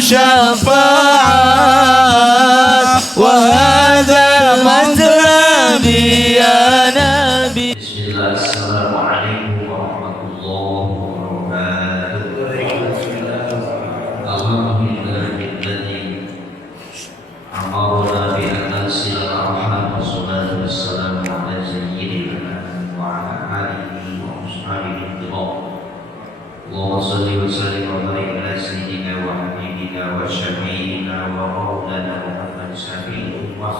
شفاعات وهذا مطلبي يا نبي. بسم الله. السلام عليكم ورحمة الله وبركاته. Alhamdulillah الذي أمرنا بأن نصل الأرحام والصلاة والسلام على سيدنا وعلى آله وأصحابه الكرام. اللهم صل وسلم وبارك على سيدنا وحبيبنا وشفيعنا ومولانا محمد شفيع الأمة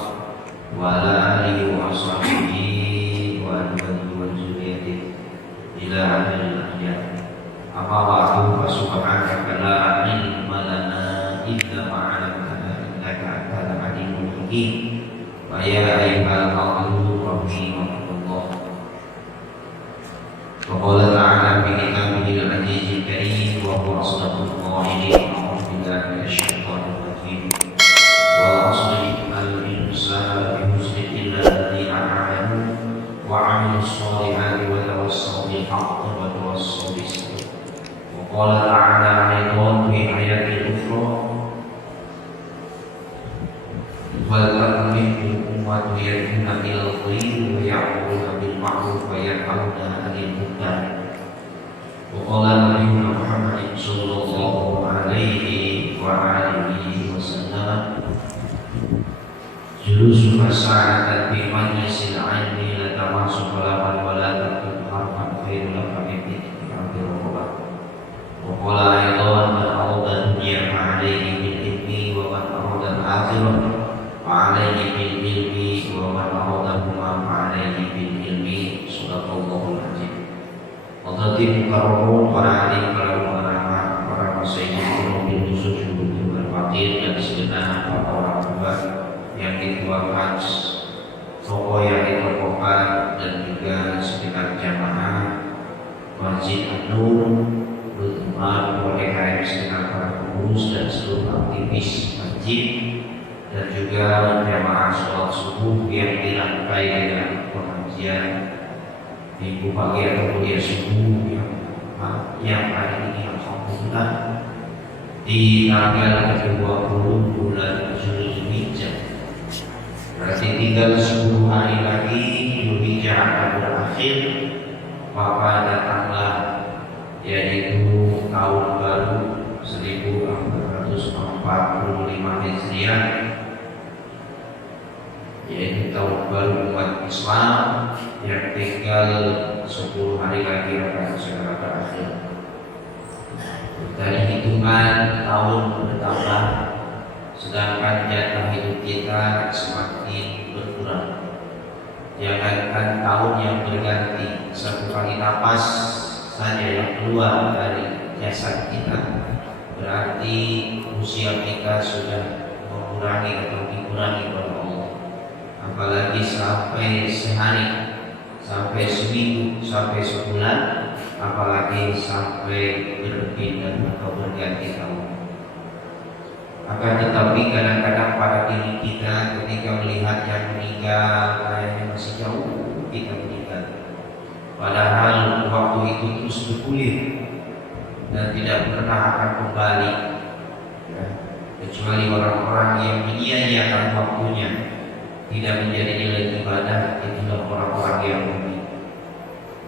وعلى آله وأصحابه وأزواجه وذريته إلى أجل الأحياء. أما بعد فسبحانك لا علم لنا إلا ما علمتنا إنك أنت العليم الحكيم. ويا أيها العبد رحمكم الله. وقال تعالى في كتابه العزيز الكريم وهو أصدق القائلين: أعوذ بالله من الشيطان الرجيم. والعصر إن الإنسان لفي خسر إلا الذين آمنوا وعملوا الصالحات وتواصوا بالحق وتواصوا بالصبر. وقال تعالى أيضا في آيات أخرى: ولتكن منكم أمة يدعون إلى الخير ويأمرون بالمعروف وينهون عن المنكر. وقال نبينا محمد صلى الله عليه وآله وسلم: جلوس ساعة في مجلس العلم لتماسك لبن ولا تكن حرفا خير لك من ذكر الرقبة. وقال أيضا: من أراد الدنيا فعليه بالعلم ومن أراد الآخرة فعليه بالعلم ومن أرادهما فعليه بالعلم. صدق الله العظيم. Hadratin mukarramun, para alim, para ulama, para masyayikh, bil khusus syuhud al-fatir dan segenap para orang tua yang dituakan, tokoh yang ditokohkan, dan juga segenap jamaah Masjid An-Nur, terutama mereka yang segenap para pengurus dan seluruh aktivis masjid, dan juga jamaah sholat subuh yang dirangkai dengan pengajian minggu pagi atau kuliah subuh yang hari ini alhamdulillah di tanggal ke-20 bulan Zulhijjah. Berarti tinggal 10 hari lagi Zulhijjah akan berakhir, maka datanglah yaitu tahun baru 1445 Hijriah, yaitu tahun baru umat Islam yang tinggal 10 hari lagi akan segera berakhir. Dari hitungan tahun bertambah, sedangkan jatah hidup kita semakin berkurang. Jangankan tahun yang berganti, satu kali napas saja yang keluar dari jasad kita, berarti usia kita sudah mengurangi atau dikurangi oleh Allah. Apalagi sampai sehari, sampai seminggu, sampai sebulan, apalagi sampai berpindah atau berganti tahun. Akan tetapi kadang-kadang pada diri kita ketika melihat yang meninggal kayaknya masih jauh kita meninggal, padahal waktu itu terus bergulir dan tidak pernah akan kembali, ya, kecuali orang-orang yang menyia-nyiakan waktunya, tidak menjadi nilai ibadah, itulah orang-orang yang mukmin.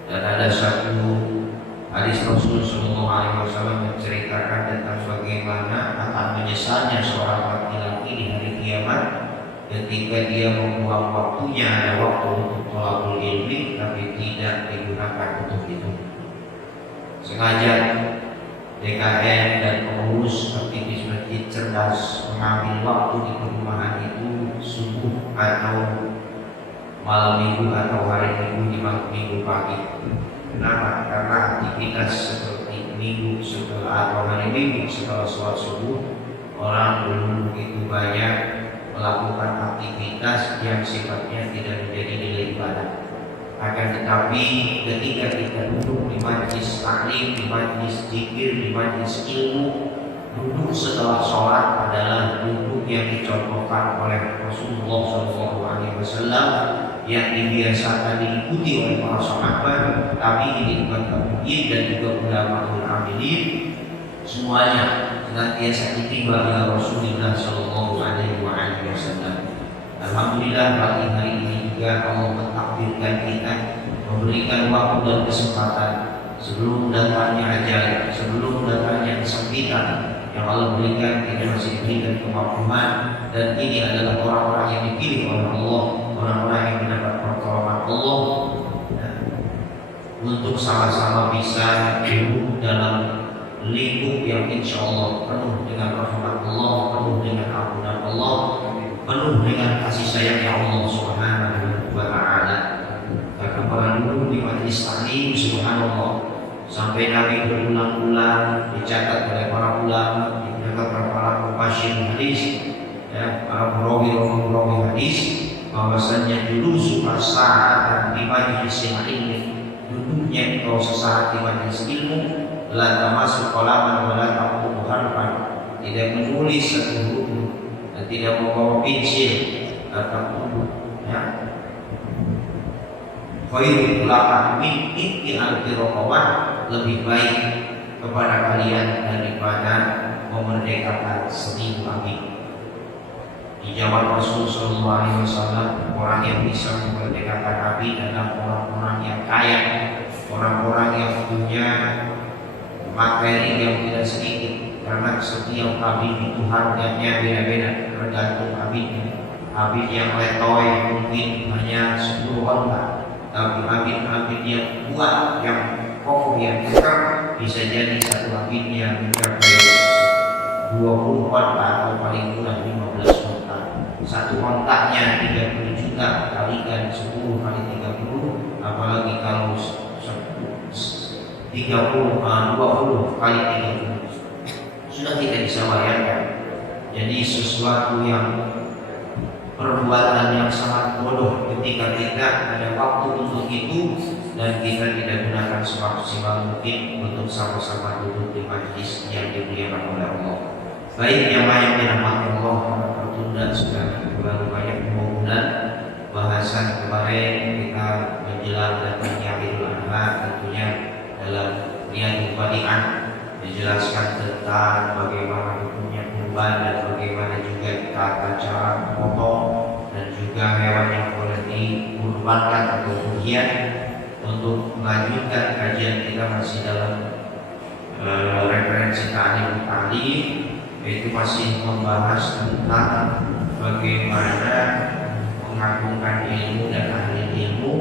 Dan ada satu hadis Rasul Sallallahu Alaihi Wasallam menceritakan tentang bagaimana akan menyesalnya seorang laki-laki di hari kiamat ketika dia membuang waktunya, ada waktu untuk thalabul ilmi tapi tidak digunakan untuk itu. Sengaja DKM dan pengurus aktivis masjid cerdas mengambil waktu di perumahan itu subuh atau malam minggu atau hari minggu di minggu pagi. Kenapa? Karena aktivitas seperti minggu setelah atau hari minggu setelah sholat subuh, orang belum begitu banyak melakukan aktivitas yang sifatnya tidak menjadi nilai ibadah. Akan tetapi ketika kita duduk di majlis taklim, di majlis zikir, di majlis ilmu, duduk setelah sholat adalah duduk yang dicontohkan oleh Rasulullah SAW, yang dibiasakan diikuti oleh para sahabat, tabi'in, dan juga ulama amilin, semuanya senantiasa ditiba ila Rasulullah sallallahu alaihi wasallam. Alhamdulillah pagi hari ini juga Allah mentakdirkan kita, memberikan waktu dan kesempatan sebelum datangnya ajal, sebelum datangnya kesempitan yang Allah berikan, kita masih diberikan kemampuan, dan ini adalah orang-orang yang dipilih oleh Allah, orang-orang yang mendapat pertolongan Allah untuk sama-sama bisa hidup dalam lingkup yang insya Allah penuh dengan rahmat Allah, penuh dengan ampunan Allah, penuh dengan kasih sayangnya Allah Subhanahu wa Ta'ala. Karena para dulu di majelis taklim, subhanallah, sampai Nabi berulang-ulang dicatat oleh para ulama, dicatat oleh para mufassir hadis, ya, para perawi hadis, bahwasannya dulu suka saat di majelis ilmu, duduknya engkau sesaat di majelis ilmu, la tamasuk qalaman wa la taqutu harfan, tidak menulis satu huruf dan tidak membawa pensil ataupun ya. Khairul ulama min al-firqawah, lebih baik kepada kalian daripada memerdekakan 1000 abid. Di zaman Rasul sallallahu alaihi wasallam, orang yang bisa memerdekakan abid adalah orang-orang yang kaya, orang-orang yang punya materi yang tidak sedikit, karena setiap abid itu harganya beda-beda tergantung abidnya. Abid yang letoy mungkin hanya 10 onta, tapi abid-abid yang kuat, yang kokoh, yang kekar, bisa jadi satu abidnya mencapai 20 onta atau paling kurang 15 onta. Satu ontaknya 30 juta, kalikan 10 kali 30, apalagi kalau 20 kali 30, sudah tidak bisa bayangkan. Jadi sesuatu yang perbuatan yang sangat bodoh ketika kita ada waktu untuk itu dan kita tidak gunakan semaksimal mungkin untuk sama-sama duduk di majlis yang dimuliakan oleh Allah. Baik yang lain dirahmati Allah, tertunda sudah terlalu banyak pembangunan bahasan kemarin kita menjelang datangnya Idul Adha, tentunya dalam niat ibadiah menjelaskan tentang bagaimana hukumnya kurban dan bagaimana juga tata cara memotong dan juga hewan yang boleh dikurbankan atau udhiyah. Untuk melanjutkan kajian kita masih dalam referensi ta'lim, yaitu masih membahas tentang bagaimana mengagungkan ilmu dan ahli ilmu,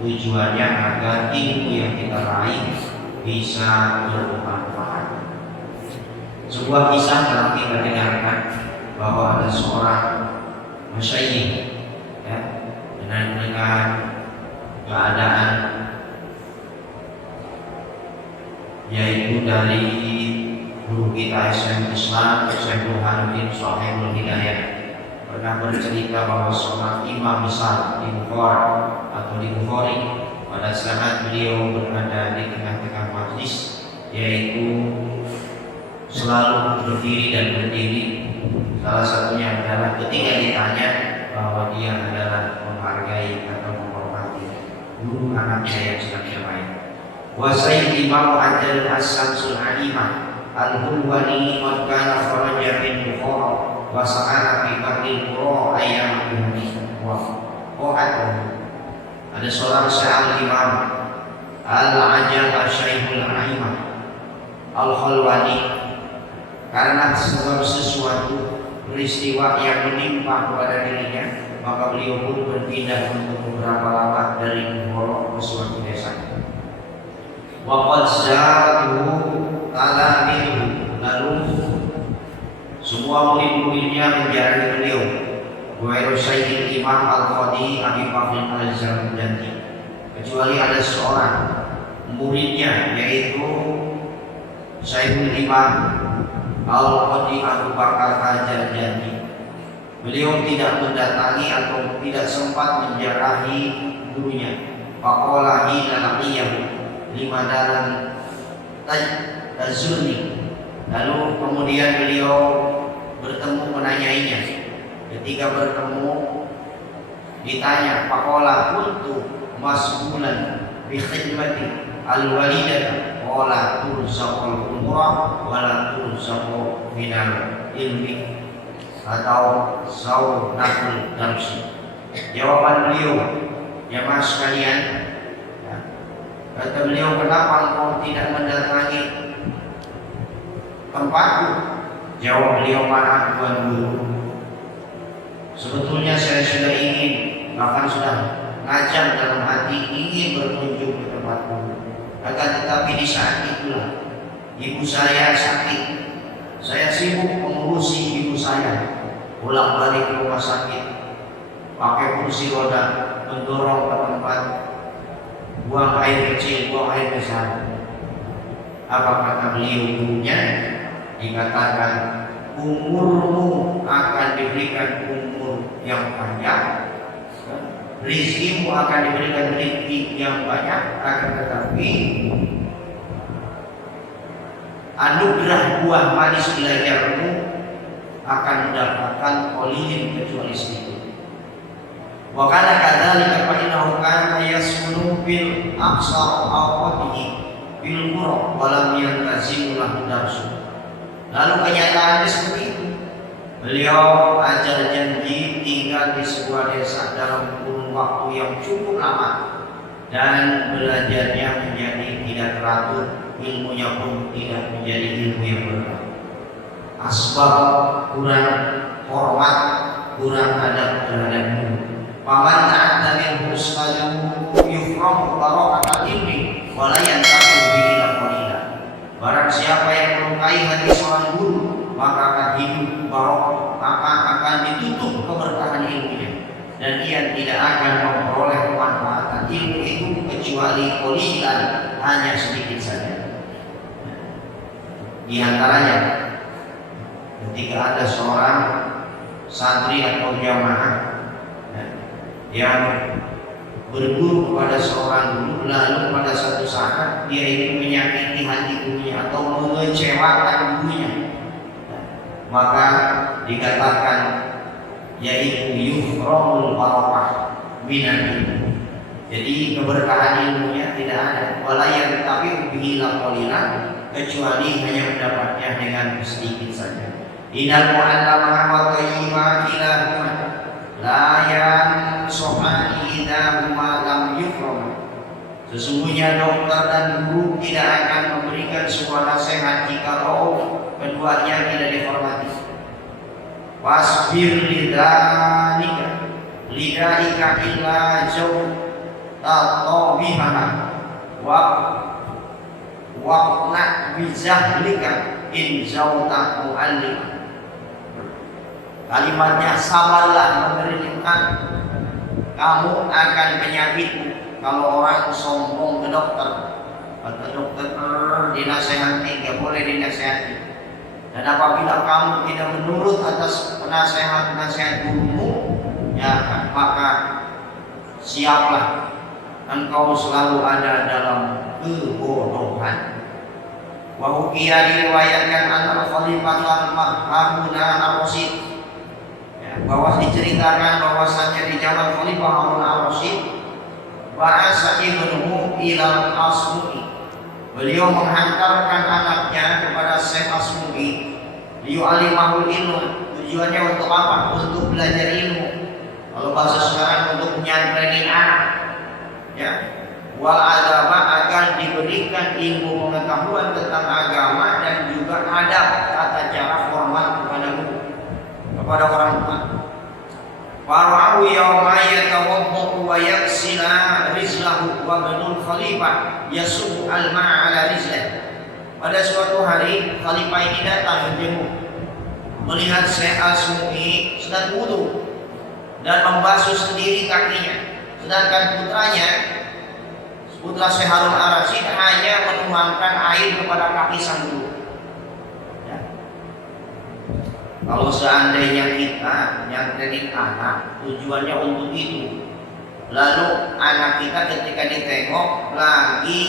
tujuannya agar ilmu yang kita raih bisa bermanfaat. Sebuah kisah telah kita dengarkan bahwa ada seorang masyayikh, ya, dengan keadaan yaitu dari guru kita SM Islam, Syekh Burhanuddin Shahibul Hidayah, pernah bercerita bahwa seorang imam besar di Bukhara atau di Bukhari, pada saat beliau berada di tengah-tengah majlis, yaitu selalu berdiri dan berdiri. Salah satunya adalah ketika ditanya bahwa dia adalah menghargai atau menghormati guru anaknya yang sedang bermain. Wa sayyid imam Adil As-Samsul Alimah Al-Hulwani wa kana kharaja min Bukhara wa sa'ala fi ba'dil qura ayyam hadis wa ada seorang syekh imam Al-Ajal Asy-Syaikhul Alimah Al-Hulwani, karena sebab sesuatu peristiwa yang menimpa kepada dirinya, maka beliau pun berpindah untuk beberapa lama dari Bukhara ke suatu desa. Waqad zatu talamihu, lalu semua murid-muridnya menjadi beliau. Wa Sayyid Imam Al-Qadi Abi Bakr Al-Zarjandi, kecuali ada seorang muridnya yaitu Sayyid Imam Al-Qadi Abu Bakar Al-Zarjandi. Beliau tidak mendatangi atau tidak sempat menjarahi gurunya. Faqala hina laqiyahu lima dalam tazuni, lalu kemudian beliau bertemu menanyainya. Ketika bertemu ditanya, faqala kuntu mas'ulan bi khidmati al-walidah wa wala turzaqul umrah wala turzaqu minal ilmi atau zaunatul darsi. Jawaban beliau, jamaah sekalian, kata beliau, kenapa engkau tidak mendatangi tempatku? Jawab beliau, maaf Tuan Guru, sebetulnya saya sudah ingin, bahkan sudah ngajak dalam hati ingin berkunjung ke tempatmu. Akan tetapi di saat itulah ibu saya sakit. Saya sibuk mengurusi ibu saya, bolak-balik ke rumah sakit, pakai kursi roda, mendorong ke tempat buang air kecil, buang air besar. Apa kata beliau gurunya? Dikatakan, umurmu akan diberikan umur yang panjang, rizkimu akan diberikan rizki yang banyak, akan tetapi anugerah buah manis belajarmu akan mendapatkan olihin kecuali sedikit. Wa kana kadzalika fa innahu kana yasmunu bil aqsa awqatihi bil qura wa lam yantazimu lahu darsu. Lalu kenyataannya seperti itu. Beliau ajar janji tinggal di sebuah desa dalam kurun waktu yang cukup lama, dan belajarnya menjadi tidak teratur, ilmunya pun tidak menjadi ilmu yang benar. Asbab kurang hormat, kurang adab terhadap guru. Paman ta'adda min husnadu yufrahu barakatul ilmi wa la yantahu bihi al-qalila. Barang siapa yang melukai hati seorang guru, maka akan hidup barokah, maka akan ditutup keberkahan ilmunya, dan ia tidak akan memperoleh kemanfaatan ilmu itu kecuali qalilan, hanya sedikit saja. Di antaranya, ketika ada seorang santri atau jamaah yang berguru kepada seorang guru, lalu pada satu saat dia ingin menyakiti hati gurunya atau mengecewakan gurunya, maka dikatakan yaitu yufrahul barakah minan ilmu. Jadi keberkahan ilmunya tidak ada, walayan tapi bihilah qalilan, kecuali hanya mendapatnya dengan sedikit saja. Innal mu'allama wa thayyima ilahuma la yansuhani idza huma lam yufram. Sesungguhnya dokter dan guru tidak akan memberikan sebuah nasihat jikalau keduanya tidak dihormati. Wasbir lidzalika lidaika illa jaw tatawihana waqna bizahlika in zawta mu'allim. Kalimatnya, sabarlah menderita, kamu akan penyakitmu. Kalau orang sombong ke dokter, kata dokter dinasehati, nggak boleh dinasehati. Dan apabila kamu tidak menurut atas penasehat-nasihat gurumu, ya maka siaplah engkau selalu ada dalam kebodohan. Wa hukiya diriwayatkan anna Khalifah Haruna ar-Rasyid, bahwa diceritakan bahwasanya di zaman Khalifah Harun ar-Rasyid, ba'asa ibnuhu ila Asmu'i, beliau menghantarkan anaknya kepada Syekh Asmu'i, liyu'alimahul ilmu. Tujuannya untuk apa? Untuk belajar ilmu. Kalau bahasa sekarang untuk menyantrenin anak, ya. Wal adaba, agar diberikan ilmu pengetahuan tentang agama dan juga adab, tata cara hormat kepada guru, kepada orang tua. Fara'u yawma yatawaddu wa yaksila rizlahu wa banul khalifah yasubu al-ma'a ala rizlah. Pada suatu hari khalifah ini datang menjenguk, melihat Syekh Asmu'i sedang wudu dan membasuh sendiri kakinya, sedangkan putra Syekh Harun ar-Rasyid hanya menuangkan air kepada kaki sang guru. Kalau seandainya kita nyantrenin anak, tujuannya untuk itu, lalu anak kita ketika ditengok lagi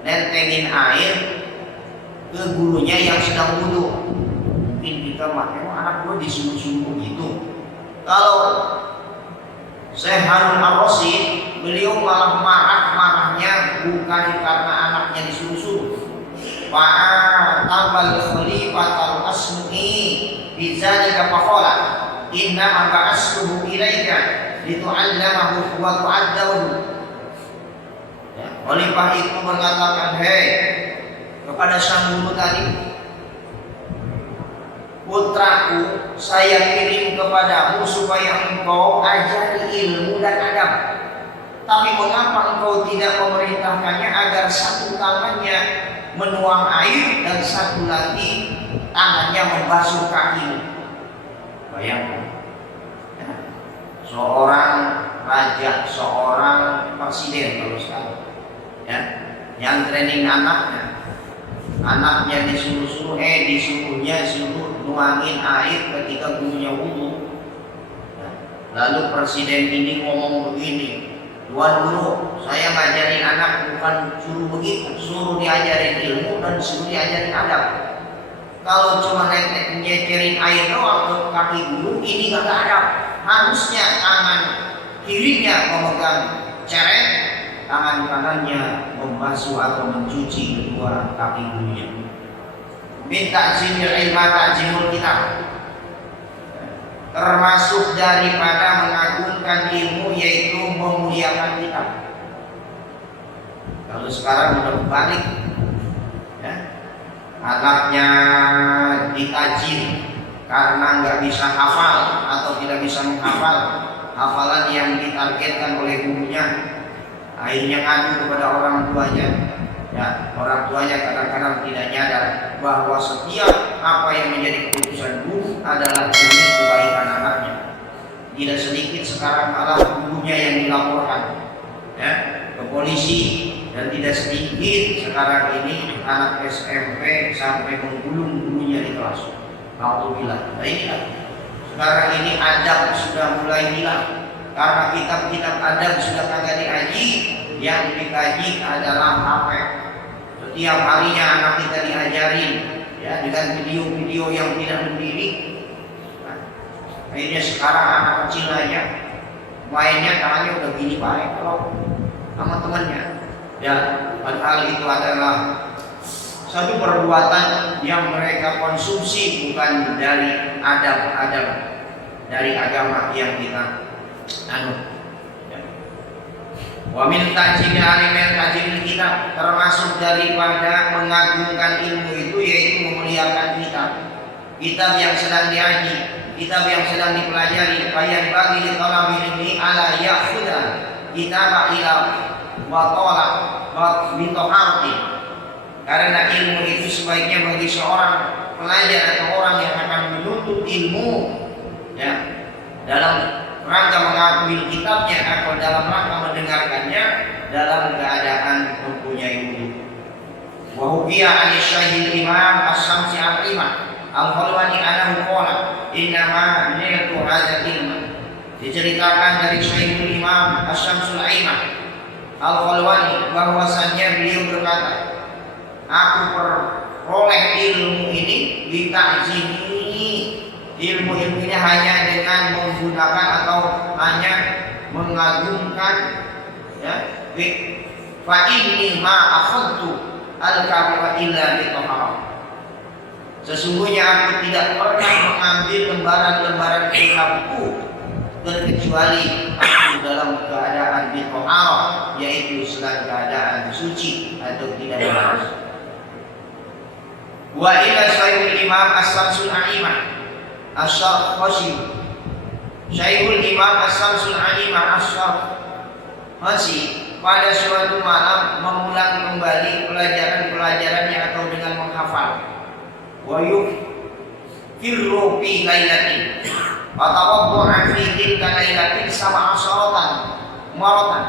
nentengin air ke gurunya yang sedang wudu, mungkin kita makanya anak gue disuruh-suruh begitu. Kalau Syekh Harun Ar-Rasyid beliau malah marahnya bukan karena anaknya disuruh-suruh. Fa'atabal khalifatal asmu'i bidzalika faqala inna ba'asluhu ilaika litu'allamahu wa tu'addahu. Khalifah itu mengatakan, hei, kepada sang guru tadi, putraku saya kirim kepadamu supaya engkau ajari ilmu dan adab. Tapi mengapa engkau tidak memerintahkannya agar satu tangannya menuang air dan satu lagi tangannya membasuh kakimu? Bayangkan, ya, seorang raja, seorang presiden kalau sekarang, ya, yang training anaknya disuruh-suruh, disuruhnya suruh nuangin air ketika gurunya wudu. Lalu presiden ini ngomong begini, Tuan Guru, saya ngajarin anak bukan suruh begitu, suruh diajarin ilmu dan suruh diajarin adab. Kalau cuma nyecerin air doang ke kaki guru, ini gak adab. Harusnya tangan kirinya memegang ceret, tangan kanannya membasuh atau mencuci kedua kaki gurunya. Minta zimil ilma ta'zimul kitab. Termasuk daripada mengagungkan ilmu yaitu memuliakan kitab. Kalau sekarang udah berbalik, ya, anaknya dikaji karena nggak bisa hafal atau tidak bisa menghafal hafalan yang ditargetkan oleh gurunya, akhirnya ngadu kepada orang tuanya. Ya, orang tuanya kadang-kadang tidak nyadar bahwa setiap apa yang menjadi keputusan guru adalah demi kebaikan anaknya. Tidak sedikit sekarang malah gurunya yang dilaporkan, ya, ke polisi, dan tidak sedikit sekarang ini anak SMP sampai menggulung gurunya di kelas. Alhamdulillah. Nah inilah sekarang ini adab sudah mulai hilang karena kitab-kitab adab sudah kagak dikaji. Yang dikaji adalah HP. Setiap harinya anak kita diajarin, ya, dengan video-video yang tidak mendidik. Nah, akhirnya sekarang anak kecil aja mainnya tangannya udah gini baik kalau sama temannya. Ya, padahal itu adalah satu perbuatan yang mereka konsumsi bukan dari adab-adab dari agama yang kita anut. Wa min ta'zimi alimin ta'zimil kitab, termasuk daripada mengagungkan ilmu itu yaitu memuliakan kitab yang sedang diaji, kitab yang sedang dipelajari. Bayan bagi di talabil ilmi ala ya'khudha kitab ila wa tala wa bitoharti. Karena ilmu itu sebaiknya bagi seorang pelajar atau orang yang akan menuntut ilmu, ya, dalam rangka mengambil kitabnya atau dalam rangka mendengarkannya dalam keadaan mempunyai wudu. Wa hukiya an syahid imam as-Samsi al-Imam al-Khalwani anahu qala inna ma niltu hadza ilman. Diceritakan dari Syahidul Imam as-Samsul Imam al-Khalwani bahwasannya beliau berkata, aku peroleh ilmu ini dita'zimi. Ilmu-ilmunya hanya dengan menggunakan atau hanya mengagungkan, ya, fa inni ma akhadtu al-kabira illa bi taharah. Sesungguhnya aku tidak pernah mengambil lembaran-lembaran kitabku kecuali aku dalam keadaan bi taharah, yaitu dalam keadaan suci atau tidak berhadas. Wa ila Syaikhul Imam as-Samsul A'imah Asyar Qasim. Syaikhul Imam as-Samsul A'imah Asyar masih pada suatu malam mengulang kembali pelajaran-pelajarannya atau dengan menghafal. Wa yufirru fi lailatin wa tawaddu'a fi tilka lailatin sab'a syaratan maratan.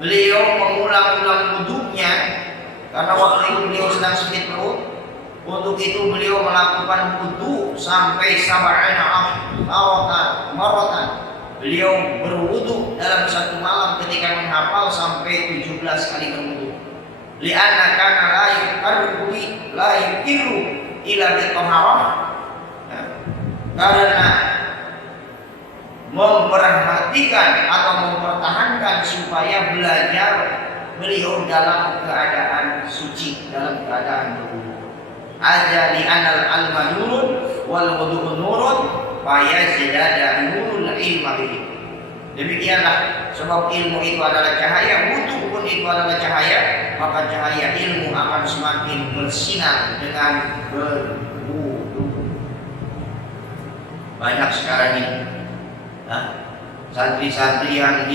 Beliau mengulang-ulang wudunya karena waktu itu beliau sedang sakit perut. Untuk itu beliau melakukan wudu sampai sab'ana maratan. Beliau berwudu dalam satu malam ketika menghafal sampai 17 kali berwudu. Li'anna kana la yukiru ila bi taharah. Karena memperhatikan atau mempertahankan supaya belajar beliau dalam keadaan suci, dalam keadaan berwudu. Aja li anal alma nurun wal wudu nurun fayazidada nurul ilma bihi. Demikianlah sebab ilmu itu adalah cahaya, wudu pun itu adalah cahaya, maka cahaya ilmu akan semakin bersinar dengan berwudu. Banyak sekarang ini santri-santri yang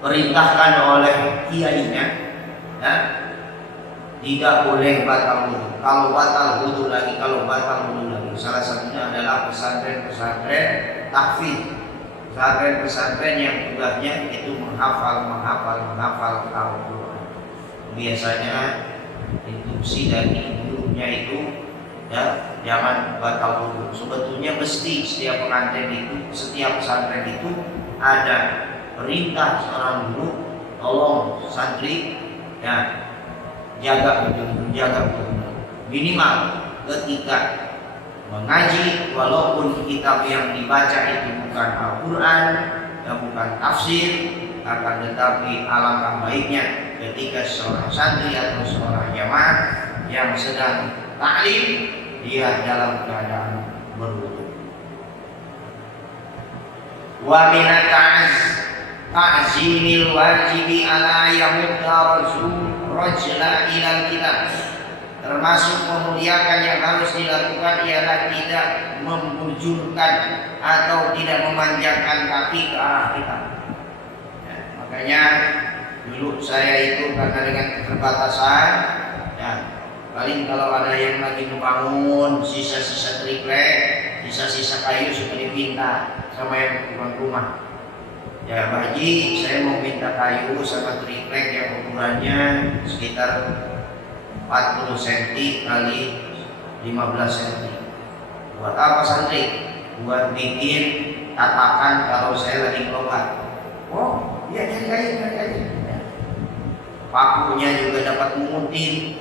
diperintahkan oleh kiainya tidak boleh batal wudu. Kalau batal wudu lagi, kalau batal wudu lagi. Salah satunya adalah pesantren-pesantren tahfidz, pesantren-pesantren yang tugasnya itu menghafal Al-Quran. Biasanya instruksi dari gurunya itu jangan batal wudu. Sebetulnya mesti setiap pengantin itu, setiap pesantren itu ada perintah seorang guru, tolong santri jaga minimal ketika mengaji, walaupun kitab yang dibaca itu bukan Al-Quran dan bukan tafsir, akan tetapi alangkah baiknya ketika seorang santri atau seorang jamaah yang sedang ta'lim dia dalam keadaan berwudu. Wa minat ta'zimil wajibi ala yamudda rajla ilal kitab. Termasuk memuliakan yang harus dilakukan ialah tidak membujurkan atau tidak memanjangkan kaki ke arah kitab. Makanya dulu saya itu karena dengan keterbatasan paling kalau ada yang lagi membangun sisa-sisa triplek, sisa-sisa kayu sudah dipinta sama yang tukang rumah. Ya Pak Haji, saya mau minta kayu sama triplek yang ukurannya sekitar 40 cm kali 15 cm. Buat apa santri? Buat bikin tatakan kalau saya lagi ngelobat. Oh, iya cari kayu. Pakunya juga dapat mengutin.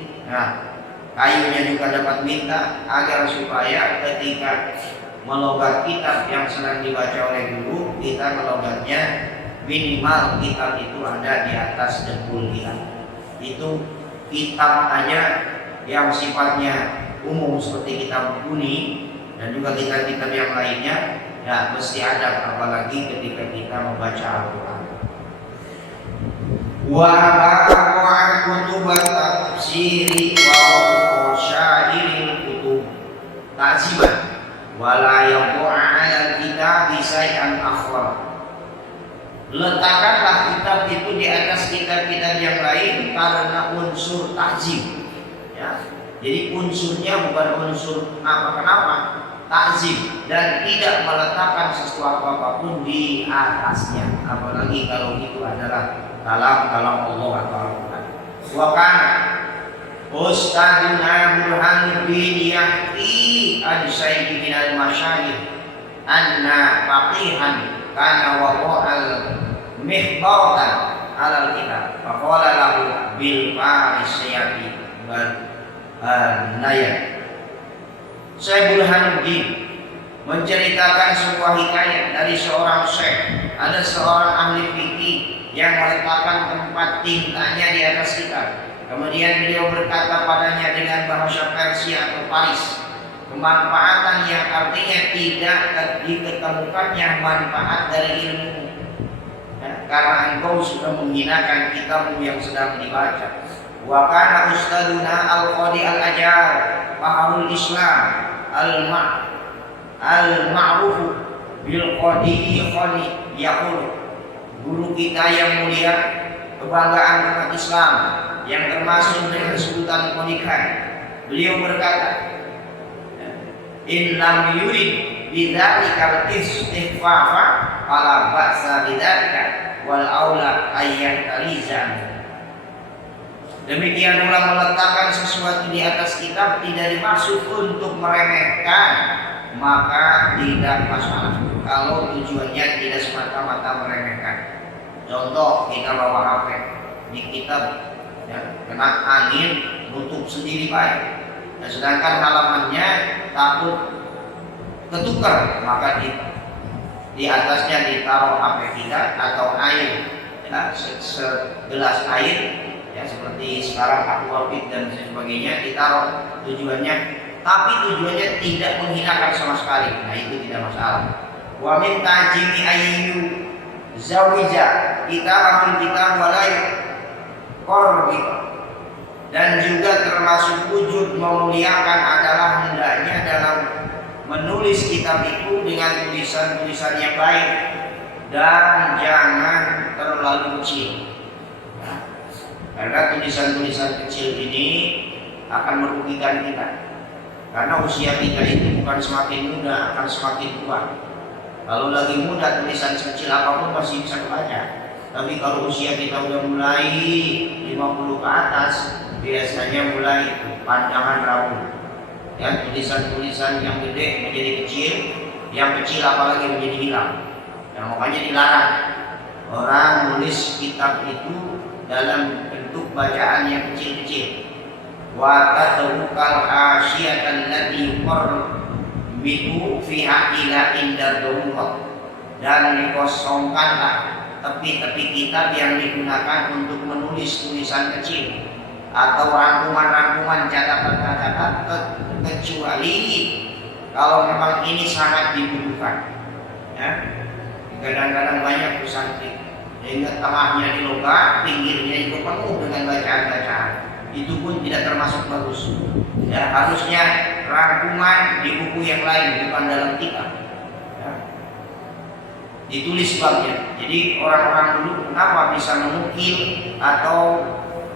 Kayunya juga dapat minta agar supaya ketika melogat kitab yang sedang dibaca oleh guru, kita melogatnya minimal kitab itu ada di atas dengkul kita. Itu kitab hanya yang sifatnya umum seperti kitab kuning dan juga kitab-kitab yang lainnya mesti ada, apalagi ketika kita membaca Al-Quran. Wa ba'an kutubat tafsiri wa syairil kutub ta'ziman wala yaqu'a 'ala kitab syai'an akhar. Letakkanlah kitab itu di atas kitab-kitab yang lain karena unsur ta'zim. Jadi unsurnya bukan unsur apa-kenapa, ta'zim, dan tidak meletakkan sesuatu apapun di atasnya, apalagi kalau itu adalah kalam Allah atau Al-Quran. Wa kana Ustaduna Burhanuddin yahki ad-Sayyid min al-masyayikh anna faqihan kana waqa'al mihbatan alal kitab faqala lahu bil farisiyati bal nayat. Syekh Burhanuddin menceritakan sebuah hikayat dari seorang syekh. Ada seorang ahli fikih yang meletakkan tempat tintanya di atas kitab. Kemudian beliau berkata padanya dengan bahasa Persia atau Paris, kemanfaatan yang artinya tidak diketemukannya manfaat dari ilmu, karena engkau sudah menghinakan kitabmu yang sedang dibaca. Wa kana ustaduna al-qadi al-ajar Baharul Islam al-ma'ruf bil qadi yaqul, guru kita yang mulia, kebanggaan umat Islam yang termasuk dengan sebutan qadikan, beliau berkata, in lam yurid bidzalikal istighfafa fala ba'sa bidzalika wal aula ayyat talizam. Demikian pula meletakkan sesuatu di atas kitab tidak dimaksud untuk meremehkan, maka tidak masalah kalau tujuannya tidak semata-mata meremehkan. Contoh, kita bawa HP di kitab, kena angin nutup sendiri baik, sedangkan halamannya takut ketukar, maka di atasnya ditaruh HP kita atau air, ya, segelas air, ya seperti sekarang aquavit dan sebagainya ditaruh, tapi tujuannya tidak menghinakan sama sekali. Nah itu tidak masalah. Wa min tajimi ayyu zawija kita lamun kita walai korbi, dan juga termasuk wujud memuliakan adalah hendaknya dalam menulis kitab itu dengan tulisan-tulisan yang baik dan jangan terlalu kecil, ya. Karena tulisan-tulisan kecil ini akan merugikan kita, karena usia kita itu bukan semakin muda, akan semakin tua. Kalau lagi muda tulisan kecil apapun masih bisa kebaca, tapi kalau usia kita udah mulai 50 ke atas, biasanya mulai pandangan rapuh. Ya, tulisan-tulisan yang gede menjadi kecil, yang kecil apalagi menjadi hilang. Nah, makanya dilarang orang menulis kitab itu dalam bentuk bacaan yang kecil-kecil. Wa tadrukal asyatan allati yuqarbitu fiha ila indar darurat, dan dikosongkanlah tepi-tepi kitab yang digunakan untuk menulis tulisan kecil atau rangkuman-rangkuman catatan-catatan, kecuali kalau memang ini sangat dibutuhkan, ya. Kadang-kadang banyak pesantren sehingga tengahnya dilobak, pinggirnya itu penuh dengan bacaan-bacaan, itu pun tidak termasuk bagus, ya. Harusnya rangkuman di buku yang lain, bukan dalam kitab, ya. Ditulis babnya. Jadi orang-orang dulu kenapa bisa menukil atau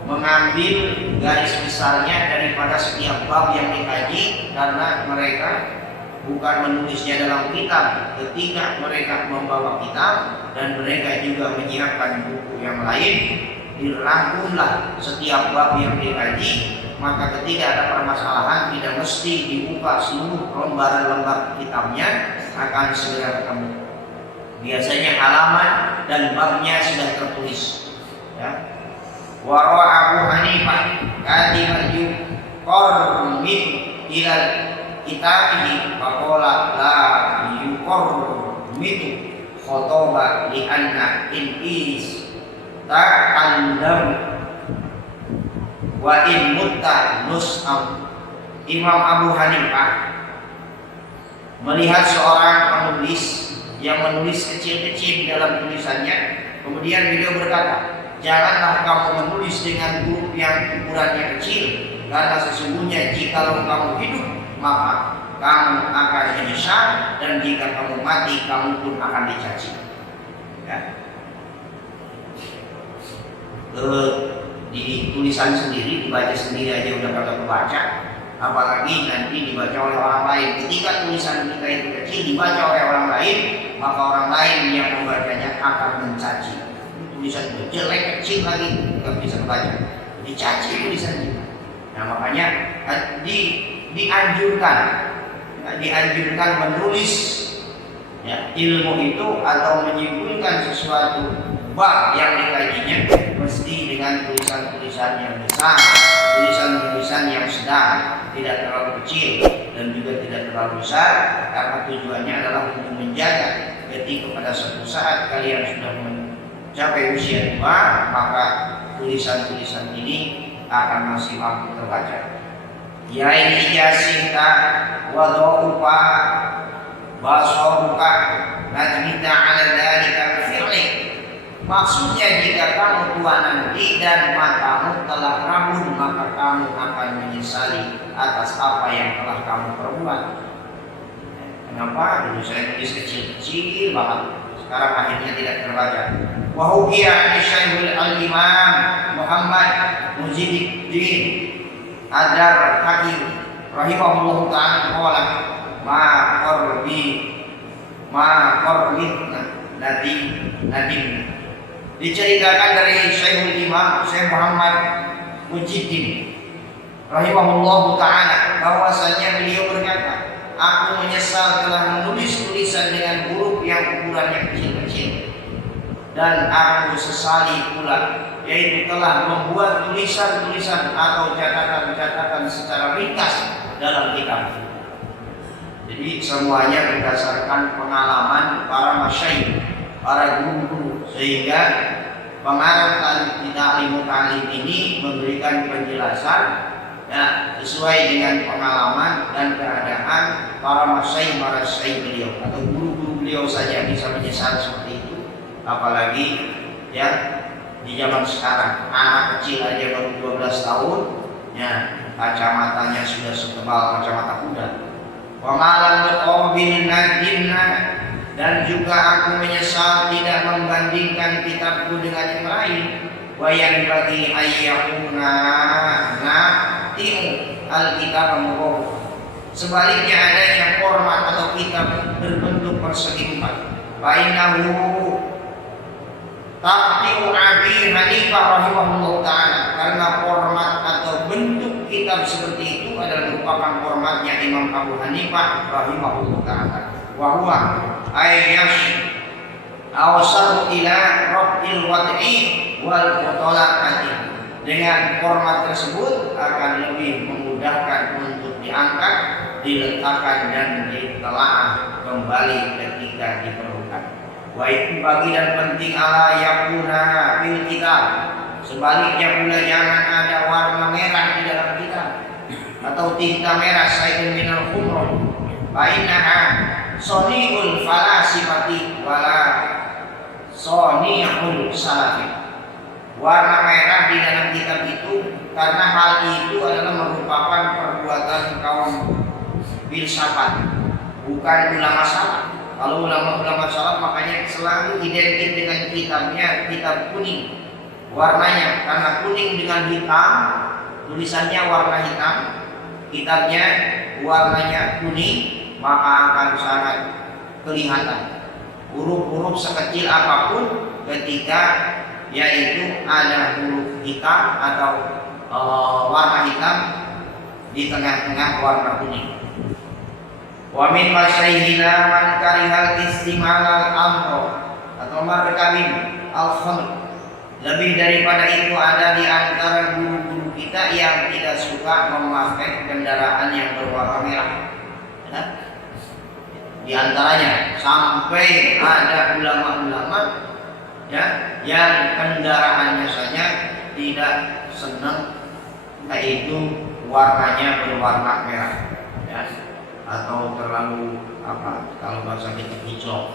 mengambil garis besarnya daripada setiap bab yang dikaji, karena mereka bukan menulisnya dalam kitab. Ketika mereka membawa kitab dan mereka juga menyiapkan buku yang lain, dirangkumlah setiap bab yang dikaji, maka ketika ada permasalahan tidak mesti dibuka seluruh lembaran-lembar kitabnya, akan segera ketemu. Biasanya halaman dan babnya sudah tertulis, ya. Warawa Abu Hanifah kadiman yuqarmit ila kitabihi faqala la yuqarmit khotoba li anna in is ta'andam wa in mutta nus'am. Imam Abu Hanifah melihat seorang penulis yang menulis kecil-kecil dalam tulisannya, kemudian beliau berkata, janganlah kamu menulis dengan huruf yang ukurannya kecil, karena sesungguhnya jikalau kamu hidup maka kamu akan menyesal, dan jika kamu mati kamu pun akan dicaci, ya. Di tulisan sendiri, dibaca sendiri aja udah kagak kebaca, apalagi nanti dibaca oleh orang lain. Ketika tulisan kita itu kecil dibaca oleh orang lain, maka orang lain yang membacanya akan mencaci. Tulisan jelek kecil lagi nggak bisa baca, dicaci tulisan kita. Nah makanya dianjurkan menulis, ya, ilmu itu atau menyimpulkan sesuatu bab yang dikajinya mesti dengan tulisan-tulisan yang besar, tulisan-tulisan yang sedang, tidak terlalu kecil dan juga tidak terlalu besar, karena tujuannya adalah untuk menjaga ketika pada suatu saat kalian sudah mencapai usia tua, maka tulisan-tulisan ini akan masih mampu terbaca. Ya ini jasita wadaupa basoruka najmita ala dalika fi'li. Maksudnya jika kamu tua nanti dan matamu telah rabun, maka kamu akan menyesali atas apa yang telah kamu perbuat. Kenapa? Dulu saya tulis kecil-kecil banget, sekarang akhirnya tidak terbaca. Wahukiya Syekhul Al-Imam Muhammad Mujiddin Adar Hakim rahimahullah ta'ala qala ma qarbi nadim. Diceritakan dari Syekhul Imam Syekh Muhammad Mujiddin rahimahullah ta'ala bahwasanya beliau berkata, aku menyesal telah menulis tulisan dengan huruf yang ukurannya kecil-kecil, dan aku sesali pula yaitu telah membuat tulisan-tulisan atau catatan-catatan secara ringkas dalam kitab. Jadi semuanya berdasarkan pengalaman para masyayikh, para guru-guru, sehingga pengarang Ta'limut Ta'lim ini memberikan penjelasan ya, sesuai dengan pengalaman dan keadaan para masyayikh beliau atau guru-guru beliau saja bisa menyesal seperti itu, apalagi ya di zaman sekarang anak kecil aja baru 12 tahun ya kacamatanya sudah setebal kacamata kuda. Wa malam biqabil nadinna, dan juga aku menyesal tidak membandingkan kitabku dengan yang lain. Wa yang bagi ayyakuna na'timu alkitab murah. Sebaliknya adanya format atau kitab berbentuk persegi empat. Bainahu Ta'tiu Abi Hanifah rahimahullah ta'ala, karena format atau bentuk kitab seperti itu adalah merupakan formatnya Imam Abu Hanifah rahimahullah ta'ala. Wa huwa ayyash awsal ila rabbil wad'i wal mutala'ati. Dengan format tersebut akan lebih memudahkan untuk diangkat, diletakkan dan ditelaah kembali ketika diperlukan. Wa itu bagi dan penting ala yakuna fil kitab. Sebaliknya pula jangan ada warna merah di dalam kitab atau tinta merah sayyidun minal khumr. Fa innaha soniul falasifati wala soniul salafi. Warna merah di dalam kitab itu karena hal itu adalah merupakan perbuatan kaum filsafat, bukan ulama salaf. Kalau ulama-ulama salaf makanya selalu identik dengan kitabnya kitab kuning warnanya, karena kuning dengan hitam, tulisannya warna hitam, kitabnya warnanya kuning, maka akan sangat kelihatan huruf-huruf sekecil apapun ketika yaitu ada huruf hitam atau warna hitam di tengah-tengah warna kuning. Wa min masyaykhina man karihal istimal al-amr atau markabin al-khamr. Lebih daripada itu ada di antara guru-guru kita yang tidak suka memakai kendaraan yang berwarna merah. Ya? Di antaranya sampai ada ulama-ulama ya yang kendaraannya saja tidak senang yaitu warnanya berwarna merah. Ya. Atau terlalu kalau bahasa kita hijau.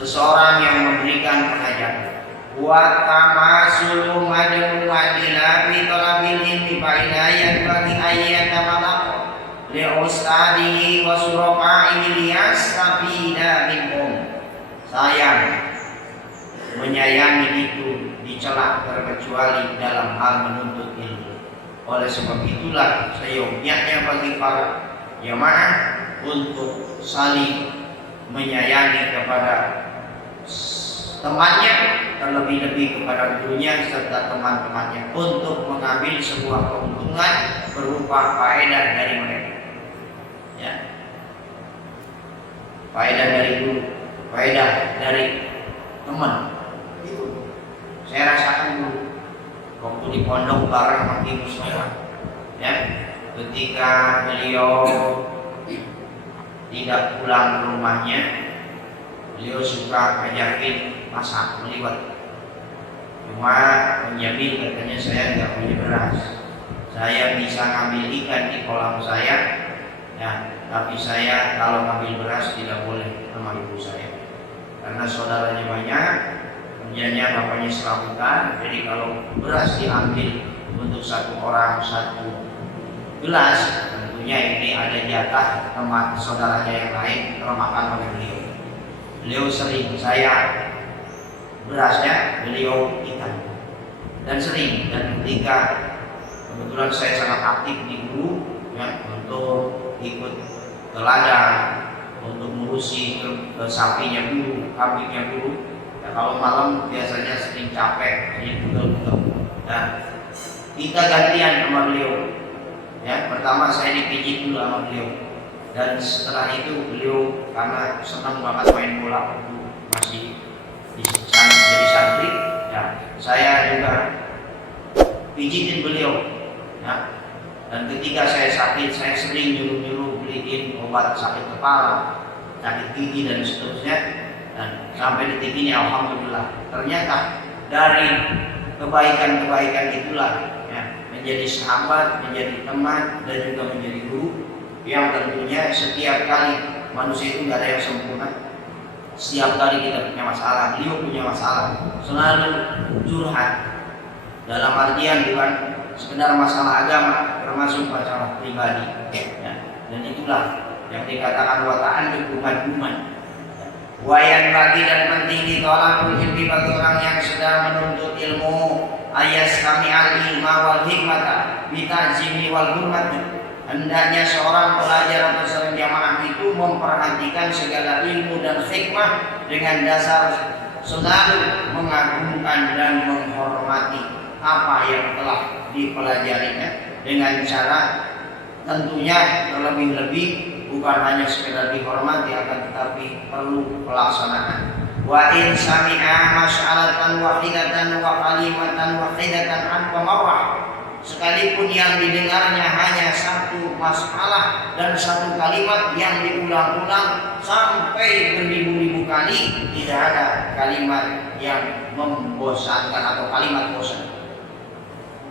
Seseorang yang memberikan pengajaran wa tamasul madul madila fi talabil ilmi bainayan bagi ayat malak li ustadi wa suraqai Ilyas tabida minhum. Sayang menyayangi itu dicela terkecuali dalam hal menuntut ilmu. Oleh sebab itulah seyogyanya bagi para jamaah untuk saling menyayangi kepada temannya, terlebih-lebih kepada gurunya serta teman-temannya, untuk mengambil sebuah keuntungan berupa faedah dari mereka. Ya, faedah dari guru, faedah dari teman. Itu saya rasakan dulu waktu di pondok bareng sama Ki Mustafa. Ya, ketika beliau tidak pulang ke rumahnya, beliau suka ngajakin masak meliwat. Cuma menjamin katanya saya nggak punya beras, saya bisa ngambil ikan di kolam saya, ya, tapi saya kalau ngambil beras tidak boleh sama ibu saya, karena saudaranya banyak, kerjanya bapaknya serabutan, jadi kalau beras diambil untuk satu orang satu gelas, tentunya ini ada jatah teman saudaranya yang lain termakan oleh beliau. Beliau sering saya berasnya, beliau ikan, dan sering, dan ketika kebetulan saya sangat aktif di guru ya, untuk ikut ke ladang, untuk ngurusi ke sapinya dulu, kambingnya dulu. Ya, kalau malam biasanya sering capek, jadi pegel-pegel. Nah, kita gantian sama beliau. Ya, pertama saya dipijit dulu sama beliau, dan setelah itu beliau karena senang banget main bola waktu masih jadi santri, ya, saya juga pijitin beliau. Ya, dan ketika saya sakit, saya sering nyuruh diberikan obat sakit kepala, sakit gigi dan seterusnya, dan sampai detik ini alhamdulillah ternyata dari kebaikan-kebaikan itulah ya, menjadi sahabat, menjadi teman, dan juga menjadi guru yang tentunya setiap kali manusia itu nggak ada yang sempurna. Setiap kali kita punya masalah, beliau punya masalah, selalu curhat. Dalam artian bukan sekedar masalah agama, termasuk masalah pribadi. Ya. Dan itulah yang dikatakan wataan hukuman-hukuman. Wayan bagi dan penting ditolak ilmi bagi orang yang sedang menuntut ilmu, ayas kami al-ilma wal hikmata bitazimi wal hurmati. Hendaknya seorang pelajar atau seorang jamaah itu memperhatikan segala ilmu dan hikmah dengan dasar selalu mengagungkan dan menghormati apa yang telah dipelajarinya, dengan cara tentunya terlebih-lebih bukan hanya sekedar dihormati, akan tetapi perlu pelaksanaan. Wa in sami'a mas'alatan wahidatan wa kalimatan wahidatan an marrah, sekalipun yang didengarnya hanya satu masalah dan satu kalimat yang diulang-ulang sampai beribu-ribu kali, tidak ada kalimat yang membosankan atau kalimat bosan.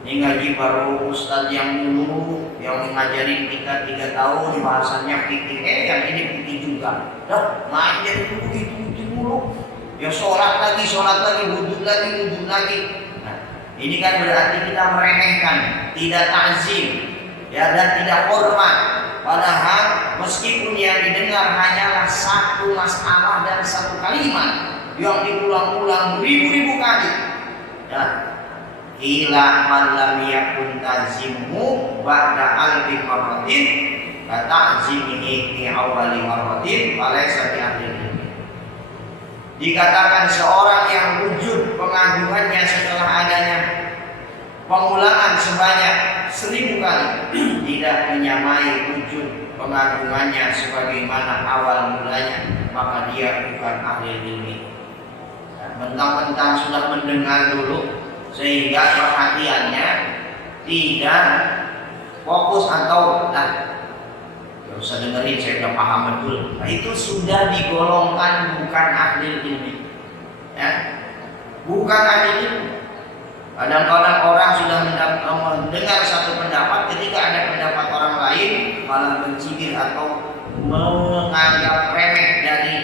Ini ngaji baru ustadz yang dulu yang mengajarin kita 3 tahun bahasanya fikih, yang ini fikih juga. Dah, ngajar itu mulu. Ya sholat lagi, wudhu lagi. Nah, ini kan berarti kita meremehkan, tidak ta'zim, ya, dan tidak hormat. Padahal meskipun yang didengar hanyalah satu masalah dan satu kalimat yang diulang-ulang beribu-ribu kali. Ya. Ila man lam yakun tazimu ba'da alfi marratin ka ta'zimihi fi awwali marratin falaysa bi ahli ilmi. Dikatakan seorang yang wujud pengagungannya setelah adanya pengulangan sebanyak 1000 kali tidak menyamai wujud pengagungannya sebagaimana awal mulanya, maka dia bukan ahli ilmi. Mentang-mentang sudah mendengar dulu sehingga perhatiannya tidak fokus atau gak usah dengerin, saya udah paham betul. Nah, itu sudah digolongkan bukan ahli ilmi, ya, bukan ahli ilmi. Kadang-kadang orang sudah mendengar satu pendapat, ketika ada pendapat orang lain malah mencibir atau menganggap remeh dari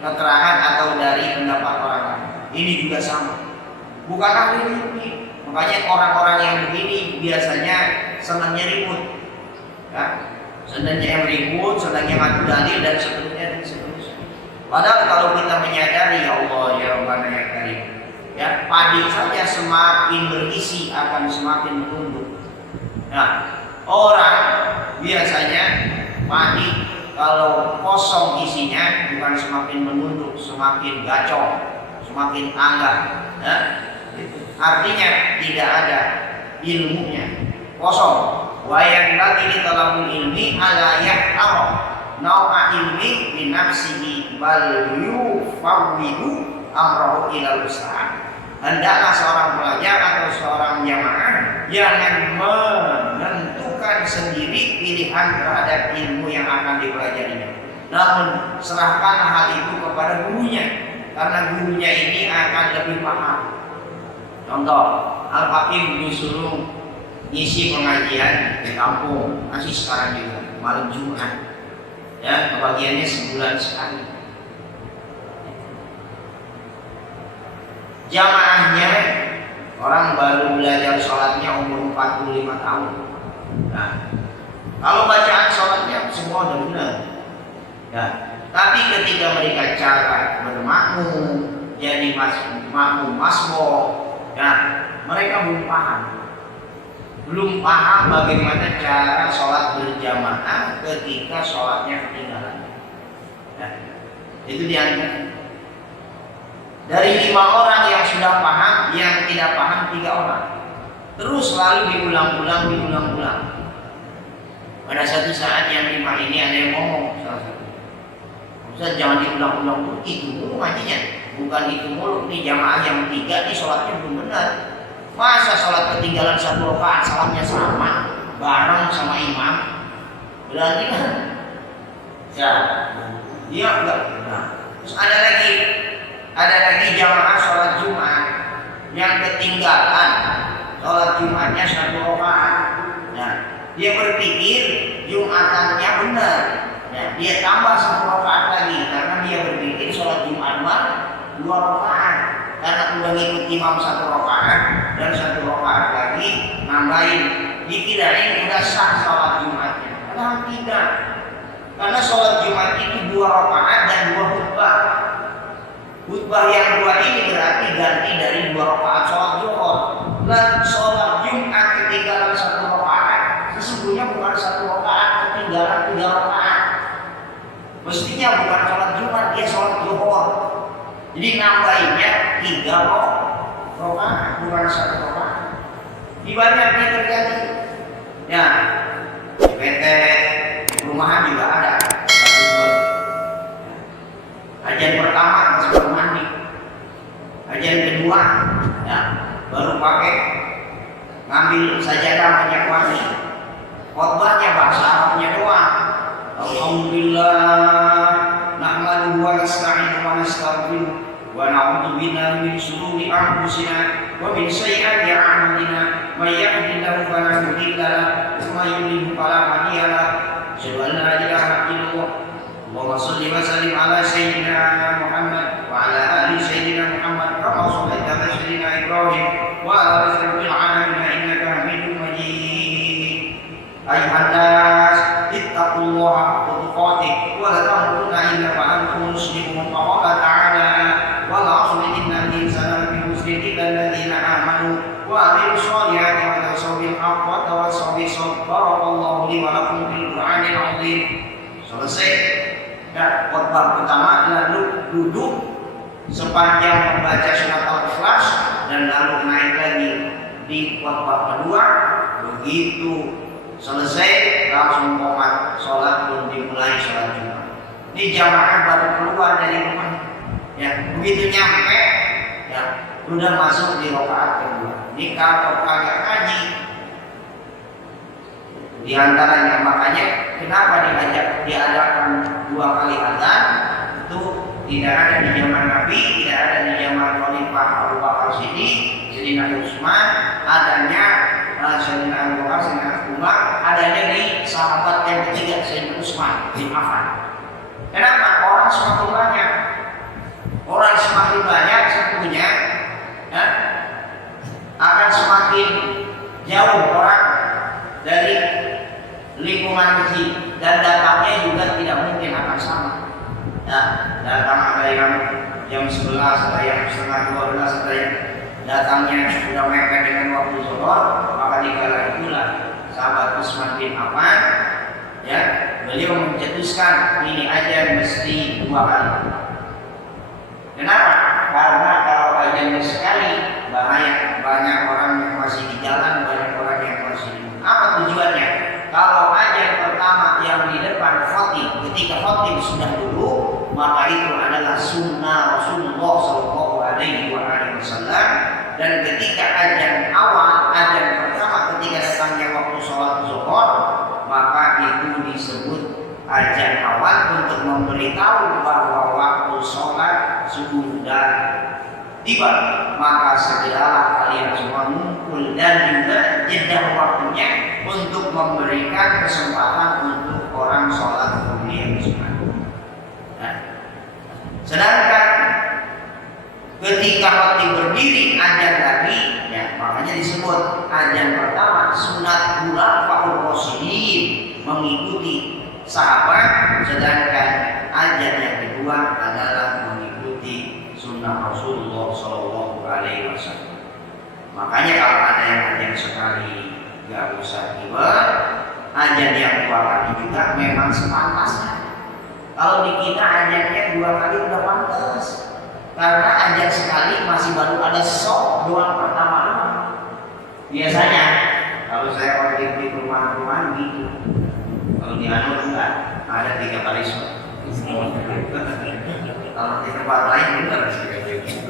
keterangan atau dari pendapat orang lain. Ini juga sama, bukan ahli ilmi. Makanya orang-orang yang begini biasanya senangnya ribut, ya, senangnya ribut, senangnya ngadu dalil dan seterusnya. Padahal kalau kita menyadari, ya Allah ya Rabbana ya Karim, ya, padi saja semakin berisi akan semakin bertumbuh. Nah, orang biasanya padi kalau kosong isinya bukan semakin menunduk, semakin gacor, semakin anggar, ya. Artinya tidak ada ilmunya, kosong. Wa yang lagi di talabul ilmi ala yahtaw nau'a ilmi min nafsihi bal yufawwidu amrahu ila usaha. Hendaklah seorang pelajar atau seorang jamaah jangan menentukan sendiri pilihan terhadap ilmu yang akan dipelajarinya, namun serahkan hal itu kepada gurunya, karena gurunya ini akan lebih paham. Contoh, Al-Hakim disuruh ngisi pengajian di kampung, masih sekarang juga malam Jumat, ya, kebagiannya sebulan sekali. Jamaahnya orang baru belajar sholatnya umur 45 tahun. Nah, kalau bacaan sholatnya semua udah benar, ya. Tapi ketika mereka cara bermakmum, jadi makmum masmur, ya, mereka belum paham bagaimana cara sholat berjamaah ketika sholatnya ketinggalan. Nah, itu dianggap dari 5 orang yang sudah paham, yang tidak paham 3 orang. Terus selalu diulang-ulang. Pada satu saat yang 5 ini ada yang ngomong, salah satu, Ustaz, jangan diulang-ulang dulu, itu dulu ngajinya. Bukan itu mulu, nih jamaah yang 3 nih sholatnya belum benar. Masa sholat ketinggalan 1 rakaat salamnya sama bareng sama imam? Berarti kan Ya, dia enggak. Nah, terus ada lagi jamaah sholat Jumat yang ketinggalan sholat Jumatnya 1 rakaat. Nah, dia berpikir Jumatannya benar. Nah, dia tambah 1 rakaat lagi karena dia berpikir sholat Jumat mah 2 rakaat. Karena udah ngikut imam 1 rakaat dan 1 rakaat lagi nambahin, dikirain udah sah sholat Jumatnya. Padahal tidak. Karena sholat Jumat itu 2 rakaat dan 2 khutbah. Khutbah yang 2 ini berarti ganti dari 2 rakaat sholat zuhur. Dan sholat Jumat ketinggalan 1 rakaat sesungguhnya bukan 1 rakaat, ketinggalan 3 rakaat. Mestinya bukan sholat Jumat, dia sholat zuhur. Jadi nambahinnya 3 rakaat, bukan 1 rakaat. Di banyaknya terjadi. Ya, PT perumahan juga ada. Ajan pertama masih baru mandi. Ajan kedua, ya, baru pakai ngambil sajadah banyak wangi. Khotbahnya bahasa Arabnya doang. Alhamdulillah, nahmaduhu wa nasta'inuhu wa nastaghfiruh wa na'udzu billahi min shururi anfusina wa min sayyiati a'malina. May yahdihillahu fala mudilla lahu wa may yudlil fala hadiya lahu. Asyhadu an la ilaha illallah. Allahumma shalli wa sallim ala sayyidina Muhammad wa ala ali sayyidina Muhammad kama shallaita ala sayyidina Ibrahim wa ala ali rabbil alamin innaka Hamidum Majid. Ayuhan nas ittaqullaha haqqa tuqatih wa la tamutunna illa wa antum muslimun. Qala ta'ala wa la 'asri innal insana lafi khusrin illa alladziina aamanu wa 'amilus shalihati wa tawassaw bil haqqi wa tawassaw bis sabr. Barakallahu li wa lakum fil Qur'anil 'azim. Selesai. Ya, khotbah pertama lalu duduk sepanjang membaca surat Al-Ikhlas dan lalu naik lagi di khotbah kedua. Begitu selesai langsung qomat sholat pun dimulai sholat Jumat. Ini jamaah baru keluar dari rumah. Ya, begitu nyampe ya udah masuk di rakaat kedua. Ini kalau agak kaji di antaranya, makanya kenapa diadakan 2 kali azan itu tidak ada di zaman Nabi, tidak ada di zaman Khalifah Abu Bakar Siddiq, Sayyidina Utsman, adanya Sayyidina Abu Bakar, Sayyidina Umar, adanya di sahabat yang ketiga Sayyidina Utsman bin Affan. Kenapa? Orang semakin banyak satunya, ya, akan semakin jauh orang dari lingkungan masjid dan datangnya juga tidak mungkin akan sama. Ya, datang ada yang jam 11, ada yang setengah 12, ada yang datangnya sudah mepet dengan waktu zuhur. Maka dikala itulah sahabat Utsman bin Affan, ya, beliau mencetuskan ini aja mesti 2 kali. Kenapa? Karena kalau aja sekali bahaya, banyak orang yang masih di jalan, banyak orang yang masih. Apa tujuannya? Kalau ajan pertama yang di depan khotib, ketika khotib sudah dulu, maka itu adalah sunnah Rasulullah SAW. Dan ketika ajan awal, ajan pertama ketika datangnya waktu sholat zuhur, maka itu disebut ajan awal untuk memberitahu bahwa waktu sholat sudah tiba. Maka segeralah kalian semua ngumpul dan juga jeda waktunya untuk memberikan kesempatan untuk orang sholat kemudian Jumat. Nah, sedangkan ketika khotib berdiri azan lagi, ya, makanya disebut azan pertama sunat khulafaur rasyidin, mengikuti sahabat, sedangkan azan yang kedua adalah mengikuti sunnah Rasulullah SAW. Makanya kalau ada yang azan sekali gak usah ribet, azan yang 2 kali juga memang sepantasnya. Kalau di kita azannya 2 kali udah pantas, karena azan sekali masih baru ada sok doang pertama doang. Biasanya kalau saya pergi di rumah-rumah gitu, kalau di Hanur enggak ada 3 kali sok. Kalau di tempat lain benar sih.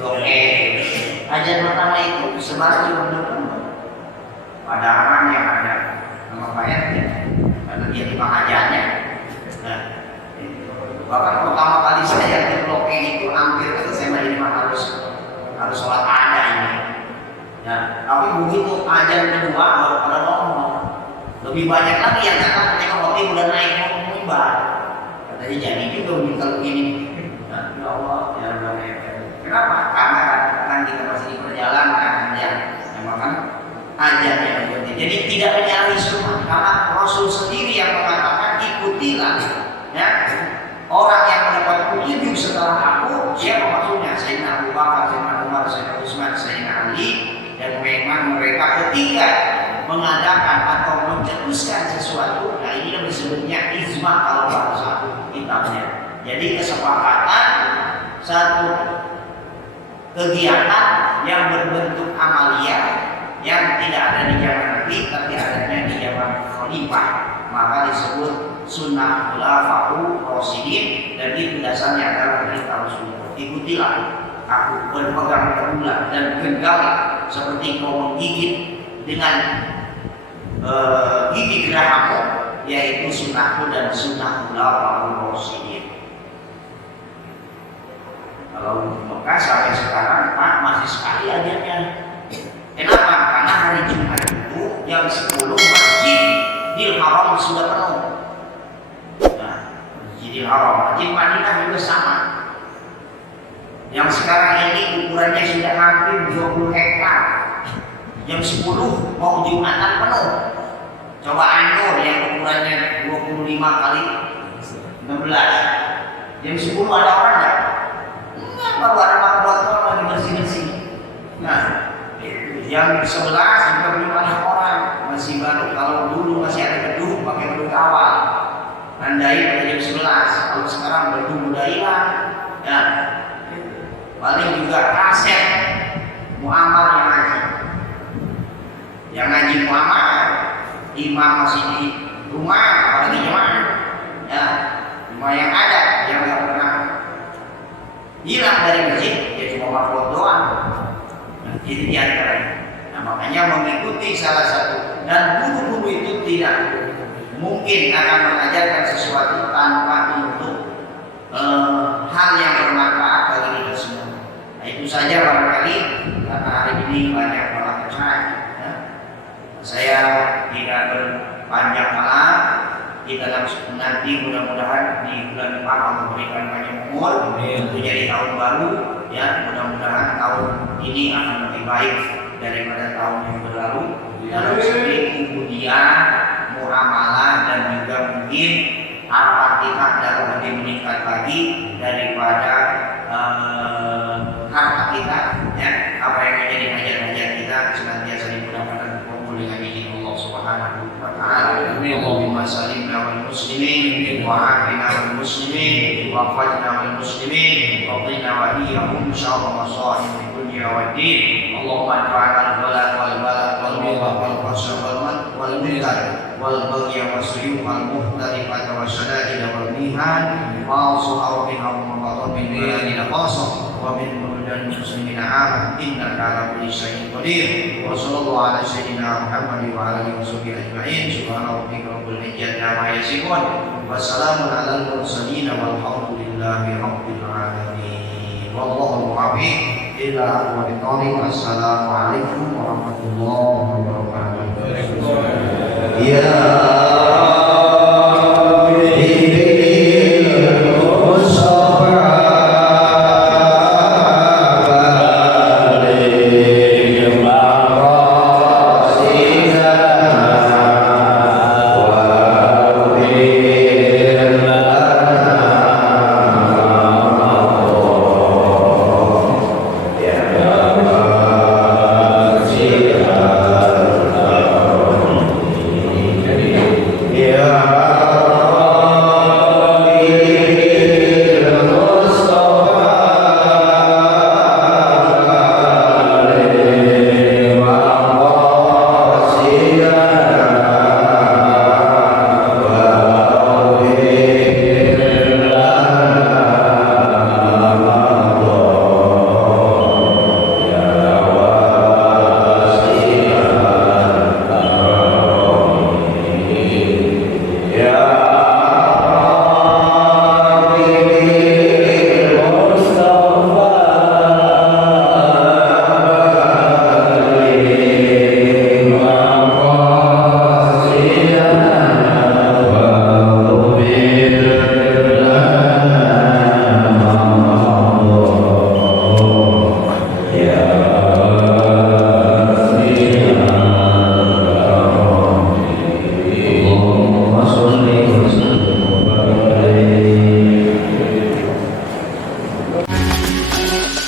Oke, azan pertama itu sebenarnya cuma 2. Ada orang yang ada nama bayarnya karena dia timang ajannya. Nah, Bahkan pertama kali saya di Blok E itu hampir SMA ini harus sholat ada ini. Ya, tapi begitu azan kedua baru pada ngomong. Lebih banyak lagi yang kata ketika khotib udah naik mimbar. Katanya jadi juga minta begini. Ya Allah, ya Allah. Kenapa? Karena kadang kita masih di perjalanan ya, memang azan yang berarti. Jadi tidak menyalahi sunnah karena Rasul sendiri yang mengatakan ikutilah ya orang yang mendapat petunjuk setelah aku. Siapa maksudnya? Sayyidina Abu Bakar, Sayyidina Umar, Sayyidina Utsman, Sayyidina Ali. Dan memang mereka ketika mengadakan atau mencetuskan sesuatu, nah ini yang disebutnya ijma kalau bahasa kitabnya. Jadi kesepakatan satu kegiatan yang berbentuk amalia yang tidak ada di zaman Nabi tapi adanya di zaman Khalifah, maka disebut sunnah khulafaur rasyidin, dan itu dasarnya adalah perintah Rasulullah. Ikutilah aku, berpegang teguhlah dan genggamlah seperti kau menggigit dengan gigi geraham, yaitu sunnahku dan sunnah khulafaur rasyidin. Kalau di Mekah sampai sekarang Pak masih sekali ajarnya. Kenapa? Karena hari Jumat itu jam 10 Masjidil Haram sudah penuh. Nah, Masjidil Haram, Masjid Madinah juga sama. Yang sekarang ini ukurannya sudah hampir 20 hektar. Jam 10 mau Jumatan penuh. Coba Anur yang ukurannya 25 kali 16. Jam 10 ada orang enggak? Enggak, baru ada makbot lagi bersih-bersih. Nah, yang 11 juga belum ada orang, masih baru. Kalau dulu masih ada gedung pakai gedung kawal. Andai pada jam 11, kalau sekarang gedung budaya ya. Paling juga kaset muammar yang ngaji. Yang ngaji muammar, imam masih di rumah, apalagi jemaah. Ya, cuma yang ada yang nggak pernah hilang dari masjid, ya cuma makhluk doang. Nah, itu diantaranya. Nah, makanya mengikuti salah satu, dan guru-guru itu tidak mungkin akan mengajarkan sesuatu tanpa untuk hal yang bermanfaat bagi kita semua. Nah, itu saja barangkali karena hari ini banyak orang percaya. Ya. Saya tidak berpanjang malam. Kita langsung nanti mudah-mudahan di bulan depan Allah memberikan banyak umur, tentunya di tahun baru. Ya, mudah-mudahan tahun ini akan lebih baik daripada tahun yang berlalu. Dalam segi kemudian muamalah dan juga mungkin harta kita dapat lebih meningkat lagi daripada harta kita. Ya, apa yang menjadi hajat-hajat kita senantiasa dimudahkan dan terkumpul dengan izin Allah Subhanahu wa Ta'ala. Allahumma salimna wal muslimin wa afina wal muslimin wa fajna wal muslimin wa qina wa iyyahum syarra masaa'ib dunya wad din. Allahumma adfa'na al-balad wal balad wal mawt wal qasr wal munkar wal baghy wal suyuh wal muhtalifat wa syada'id wal mihan wa su'aw min wa min baladina qasr wa min dan muslimin am innaka ala kulli syai'in qadir. Wa sallallahu ala sayyidina Muhammad wa ala alihi washabihi ajma'in. Subhana rabbika rabbil izzati amma yasifun wa salamun alal mursalin walhamdulillahi rabbil alamin. Wallahu muwaffiq ila aqwamit thoriq. Assalamualaikum warahmatullahi wabarakatuh. Ya wabarakatuh.